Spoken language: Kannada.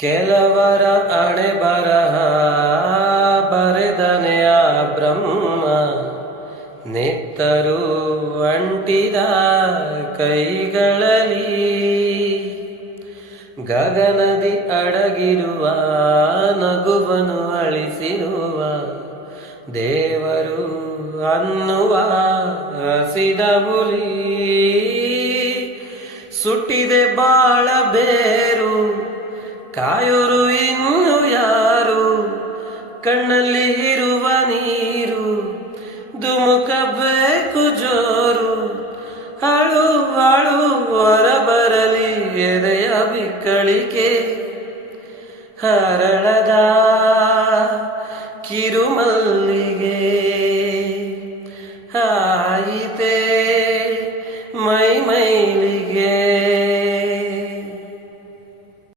ಕೆಲವರ ಹಣೆ ಬರಹ ಬರೆದನೆಯ ಬ್ರಹ್ಮ, ನೆತ್ತರು ಅಂಟಿದ ಕೈಗಳಲ್ಲಿ ಗಗನದಿ ಅಡಗಿರುವ ನಗುವನು ಅಳಿಸಿರುವ ದೇವರು ಅನ್ನುವ ಹಸಿದ ಹುಲಿ. ಸುಟ್ಟಿದೆ ಬಾಳ ಬೇರು, ಕಾಯೋರು ಇನ್ನು ಯಾರು? ಕಣ್ಣಲ್ಲಿ ಇರುವ ನೀರು ಧುಮುಕಬೇಕು ಜೋರು. ಅಳು ಅಳು ಹೊರಬರಲಿ ಎದೆಯ ಬಿಕ್ಕಳಿಕೆ, ಹರಳದ ಕಿರುಮಲ್ಲಿಗೆ.